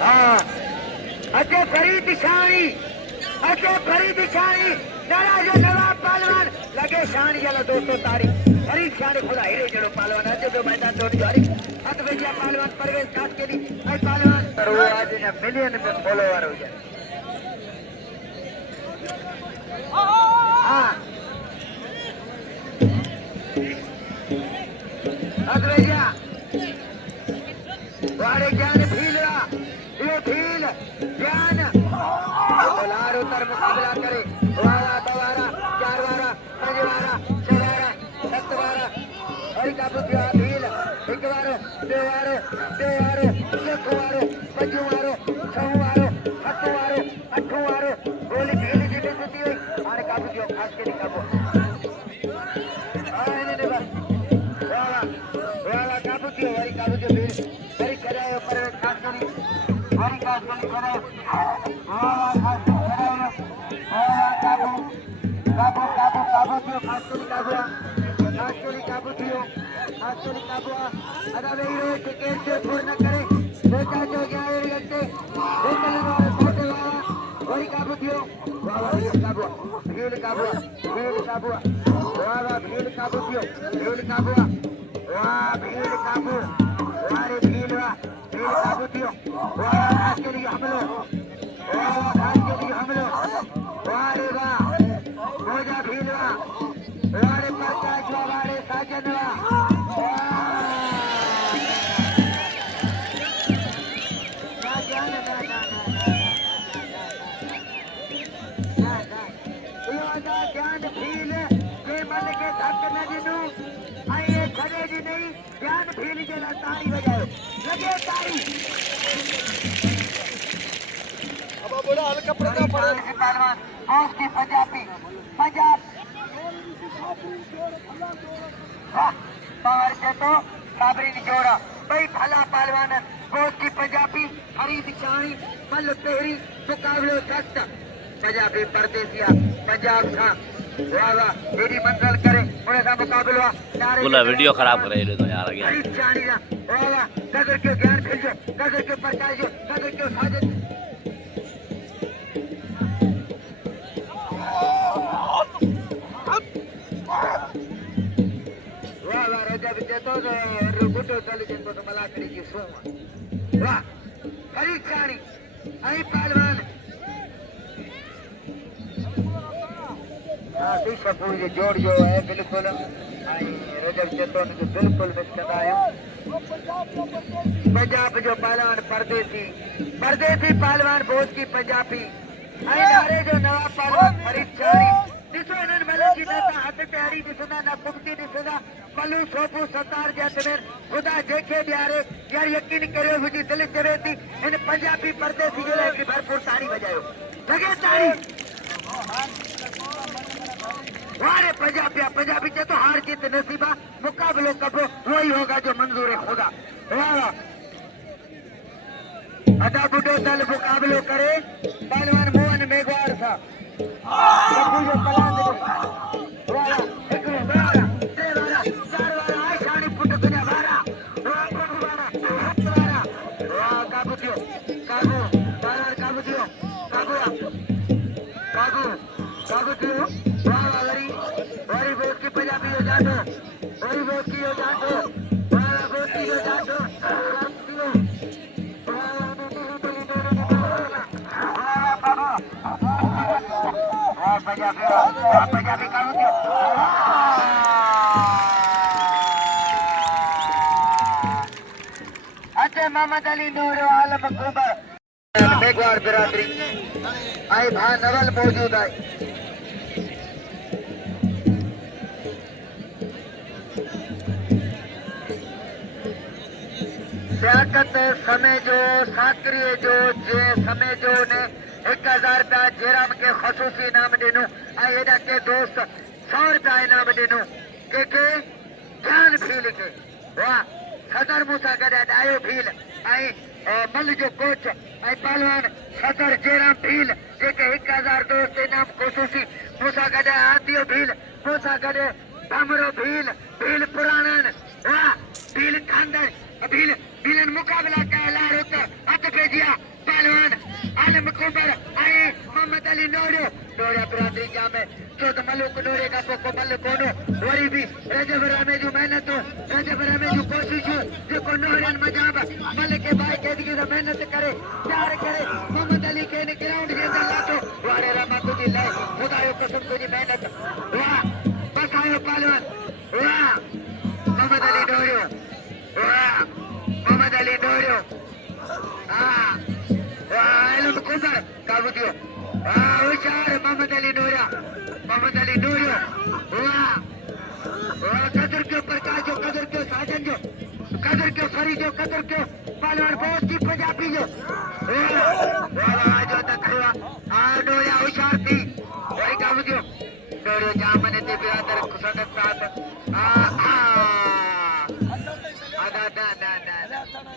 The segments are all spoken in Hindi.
हाँ अचे फरीद शानी अचे फरीद शानी नारा जो नवाब पहलवान लगे शानी चलो दोस्तों तारीख फरीद शानी खुदा हीरे जड़ो पहलवान अचे जो मैदान दोड़ जारी हथ भेजिया पहलवान परवेज खास के लिए पहलवान वो आज ने मिलियन में फॉलोवर हो जाए हाँ हथ भेजिया वारे ज्ञान भीलवा ये भील ज्ञान लार उतर मुकाबला करे वारा दवारा चार वारा पंज वारा छह वारा सत वारा हरि का बुद्धिया भील एक वारो दो वारो लख वारो पंज वारो छह वारो सत वारो अठ वारो गोली भील जी में सुती हुई हाणे का बुद्धियो खास के निकाबो आने ने बस वाला वाला का बुद्धियो हरि का बुद्धियो भील हरि करायो पर खास करी हरि का करी करायो वाला खास काबू थियो खासकरी काबू अदा वे रो टिकट से पूर्ण करे बेटा जो 11 घंटे होटल वाले छोटे वाला वही काबू थियो वाला भीड़ काबू वाला भीड़ काबू थियो भीड़ काबू वाह भीड़ काबू वारे भीड़ काबू थियो वाला खासकरी हमलो वारे वाह मोजा भीलवा वारे प्रकाश वारे साजनवा ज्ञान भील के मन के धक न दिनू आइए खड़े जी नहीं ज्ञान भील के तारी बजाओ लगे तारी अब बोला हल्का प्रका पहलवान बॉस की पंजाबी पंजाब बाहर से तो साबरी जोड़ा भाई भला पहलवान बॉस की पंजाबी फरीद शानी मल तेहरी मुकाबलो सख्त पंजाबी परदेसिया पंजाब था वाह वाह मेरी मंजिल करे उन्हें सा मुकाबलो बोला वीडियो खराब करे तो यार आ गया फरीद शानी ना वाह वाह कदर के ज्ञान भेजो कदर के प्रकाश जो कदर के साजिद तो रुगुटो चली जिनको तो मलाकड़ी की सोमा वाह फरीद शानी आई पहलवान हाँ दूसरा पूरी जोड़ जो है बिल्कुल आई रजब चतुर जो बिल्कुल मिस करता है पंजाब जो पहलवान परदेसी पहलवान भोज की पंजाबी आई नारे जो नवाब पहलवान फरीद शानी दिसो इन्हनि मल जी न त हथ तयारी दिसंदा न कुमती दिसंदा मलू सोपू सतार जैतमेर खुदा जेके ॾियारे यार यकीन करियो मुंहिंजी दिलि चवे थी हिन पंजाबी परदेसी जे लाइ हिकिड़ी भरपूर ताड़ी वॼायो लॻे ताड़ी वारे पंजाबी चए तो हार जीत नसीबा मुकाबलो कबो वही होगा जो मंजूर है खुदा वाह अदा बुढ़ो दल मुकाबलो करे पहलवान मोहन मेघवार था पंजाबी कानून अच्छा मोहम्मद अली नूर आलम कुबर मेघवार बिरादरी आई भा नवल मौजूद है सियासत समय जो साकरी जो जे समय जो ने 1000 रुपया जयराम के खसूसी इनाम दिनू आई एडा के दोस्त 100 रुपया इनाम दिनू के ज्ञान भील के वाह सदर मूसा गडा डायो भील आई मल जो कोच आई पहलवान सदर जयराम भील जेके 1000 दोस्त इनाम खसूसी मूसा गडा आतियो भील मूसा गडे भमरो भील भील पुराणन वाह भील खानदान भील बिलन मुकाबला का ऐलान होता हथ पे दिया पहलवान आलम कुबर आए मोहम्मद अली नोड़ो नोड़ा बिरादरी जामे जो तो मलुक नोड़े का पोको मलुक कोनो वरी भी रजब रामे जो मेहनत हो रजब रामे जो कोशिश हो जो को नोड़न मजाब मलक के भाई के दिखे मेहनत करे प्यार करे मोहम्मद अली के ने ग्राउंड के अंदर लातो वारे रामा को दी ले खुदायो कसम को दी मेहनत वाह बस आयो पहलवान वाह मोहम्मद अली नोड़ो वाह मोहम्मद अली नोड़ो हाँ वाह एलम कुबर काबू दियो हाँ होशियार मोहम्मद अली नोड़ा मोहम्मद अली नोड़ो वाह वाह कदर क्यों प्रकाश जो कदर क्यों साजन जो कदर क्यों फरी जो कदर क्यों पहलवान बहुत की पंजाबी जो वाह जो तक हुआ हाँ नोड़ा होशियार थी वही काबू दियो नोड़ो जामने ते बिरादर कुसंगत साहब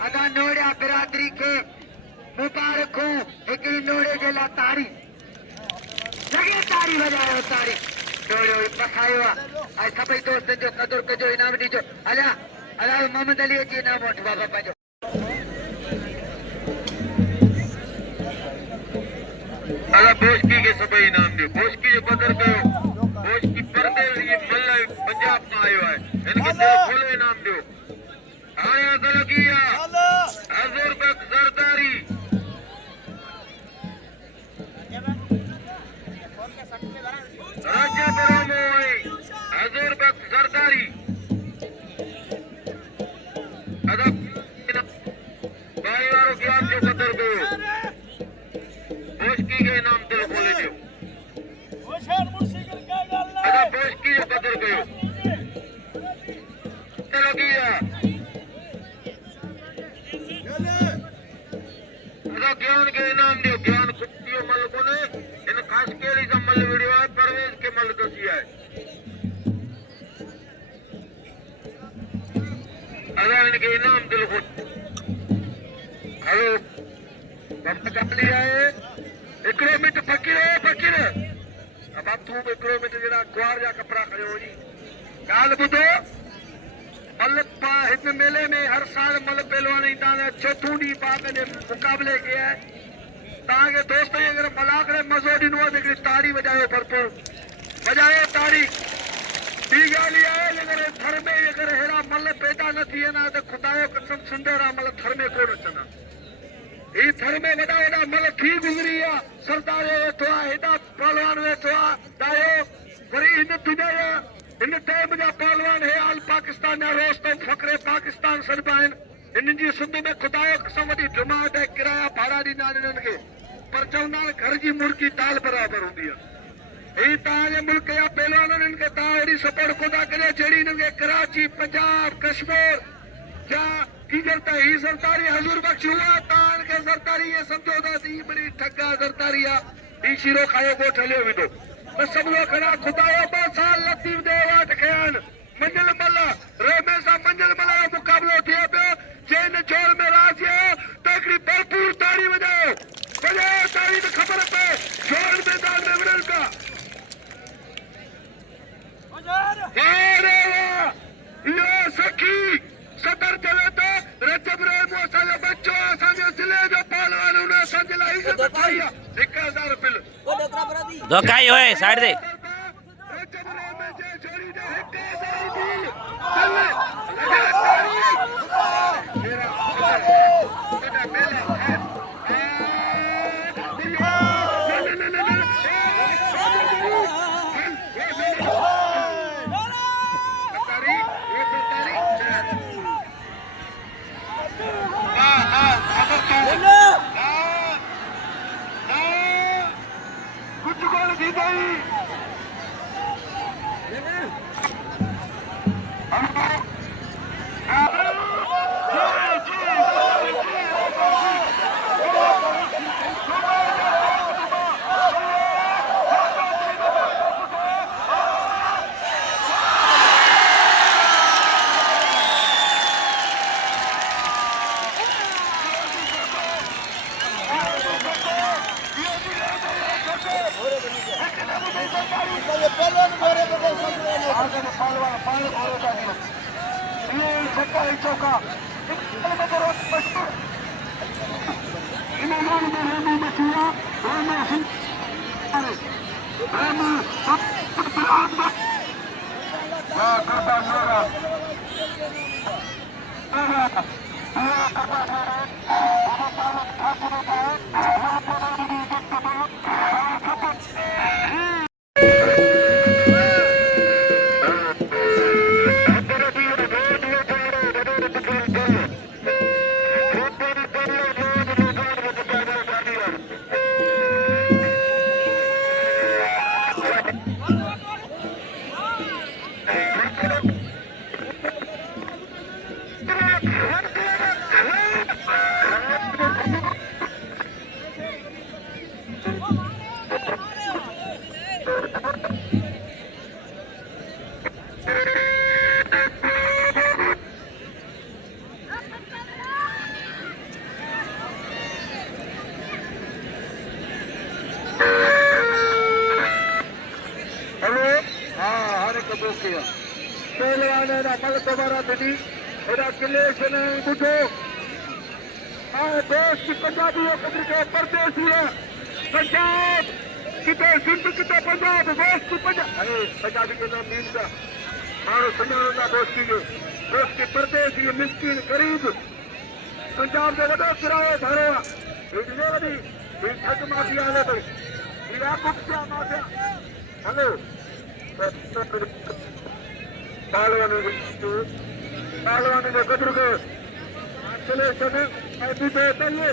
अदा नोड़ा बिरादरी के मुबारक हो हिकिड़ी नोड़े जे लाइ ताड़ी लगे ताड़ी वजायो ताड़ी नोड़ो पसायो आहे ऐं सभई दोस्तनि जो क़दुरु कजो इनाम ॾिजो हलिया हलिया मोहम्मद अली जी इनाम वठि बाबा पंहिंजो अला बोशकी के सभई इनाम ॾियो बोशकी जो क़दुरु कयो बोशकी परदेस जी मल्ल पंजाब मां आयो आहे हिन खे दिलि खोले इनाम ॾियो आया दलगिया हज़ूर बक जरदारी राज्य बरामो आई हज़ूर बक जरदारी अदा भाई वारो ज्ञान जो कदर कयो बोशकी के इनाम दिल खोले दियो अदा बोशकी जो कदर कयो दलगिया ज्ञान के इनाम दियो ज्ञान कुत्तियों मल को ने इन खास केड़ी का मल वीडियो है परवेज के मल दसी है अदा इनके इनाम दिल को हेलो वक्त कम लिया है एकड़ो मिनट फकीर अब आप तू एकड़ो मिनट जड़ा ग्वार जा कपड़ा खड़े हो जी गाल बुधो मल हिन मेले में हर साल मल पहलवान ईंदा आहिनि चोथों ॾींहुं पाक जे मुक़ाबले खे आहे तव्हांखे दोस्त अगरि मलाकड़े मज़ो ॾिनो आहे त हिकिड़ी ताड़ी वॼायो भरपूर वॼायो ताड़ी ॿी ॻाल्हि इहा आहे अगरि थर में अगरि अहिड़ा मल पैदा न थी वञा त ख़ुदा जो कसम सुंदर आहे मल थर में कोन अचंदा ही थर में वॾा वॾा मल थी गुज़री आहे सरदार वेठो आहे हेॾा पहलवान वेठो आहे ॾायो वरी हिन दुनिया इन टाइम जा पहलवान है आल पाकिस्तान जा रोस्तम फकरे पाकिस्तान सॾिबा आहिनि हिननि जी सिंध में ख़ुदा जो कसम वॾी डिमांड आहे किराया भाड़ा ॾींदा आहिनि हिननि खे पर चवंदा आहिनि घर जी मुर्गी दाल बराबरि हूंदी आहे ही तव्हांजे मुल्क जा पहलवान हिननि खे तव्हां अहिड़ी सपोर्ट कोन था करियो जहिड़ी हिननि खे कराची पंजाब कश्मीर जा कीजर त ही सरदारी हज़ूर बख्श हुआ तव्हां हिन खे सरदारी ईअं सम्झो था त ही बड़ी ठगा सरदारी आहे ही शीरो खायो ॻोठ हलियो वेंदो सब लोग खड़ा खुदा 2 साल लतीफ दे वाट खयान मंजिल मल रेमे सा मंजिल मल मुकाबलो थिए पियो जैन जोर में राजी है तो हिकिड़ी भरपूर ताड़ी वजाओ ताड़ी तो खबर पए जोर मैदान में विरल का अरे वाह यो सखी सदर चवे तो रजब रेमो असांजो बच्चो असांजो जिले जो पहलवान उन असांजे लाइ इज़त ठाही आहे 1000 बिल धोखाई होए साइड दे पंजाबी परदेसी है पंजाब किते सिंध किते पंजाब दोस्ती अरे पंजाबी के नाम मीन का मारो सुना दोस्ती जो दोस्ती परदेसी मिस्किन गरीब पंजाब के वडो किरायो भरो इतने वडी ये ठग माफिया है भाई ये गुप्ता माफिया हेलो बालवानी ने कदर को चले चले ऐसी तले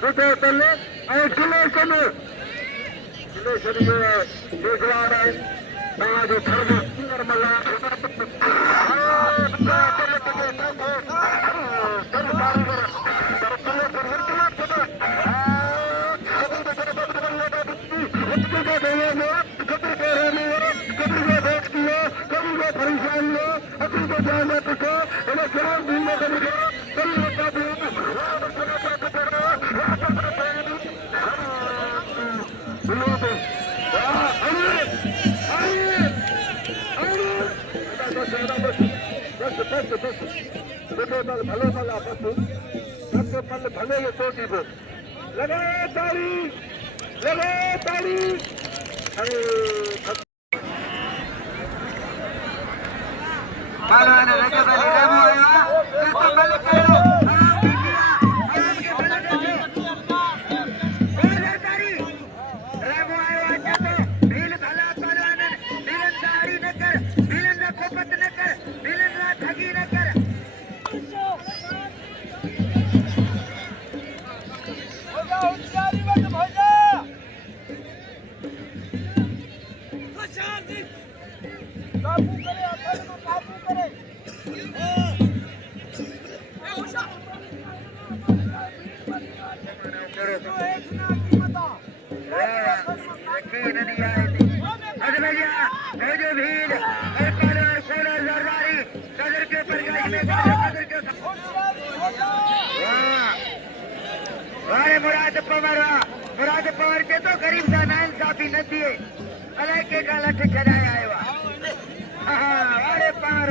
दूसरे तले और किले चले जो है दूसरा है जो धर्म निर्मला भले भला भले ये सोची लगे ताली अरे मुराद पवार के तो गरीब का नाम साफी न दिए अलग के का लठ चढ़ाया आया अरे पार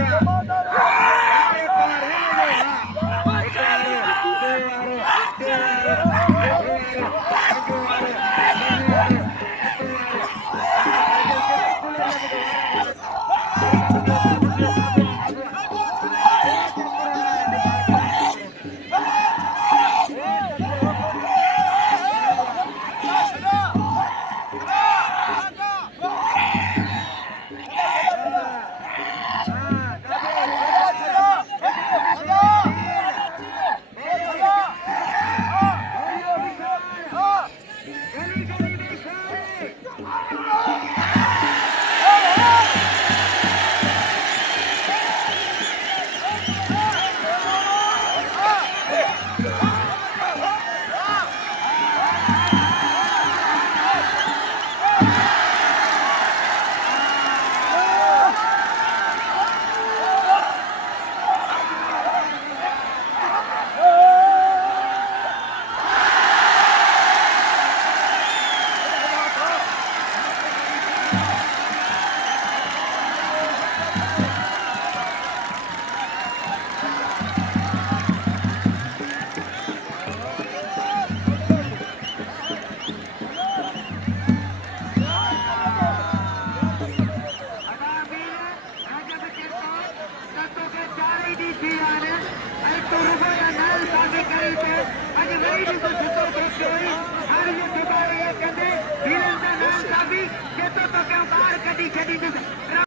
दी थी आने आई तो रुको या नाल साथे करी पे आज वही भी तो सुतो देखो ही हर ये दोबारा ये कहते हीरन दा नाम साबी के तो क्यों बाहर कदी छड़ी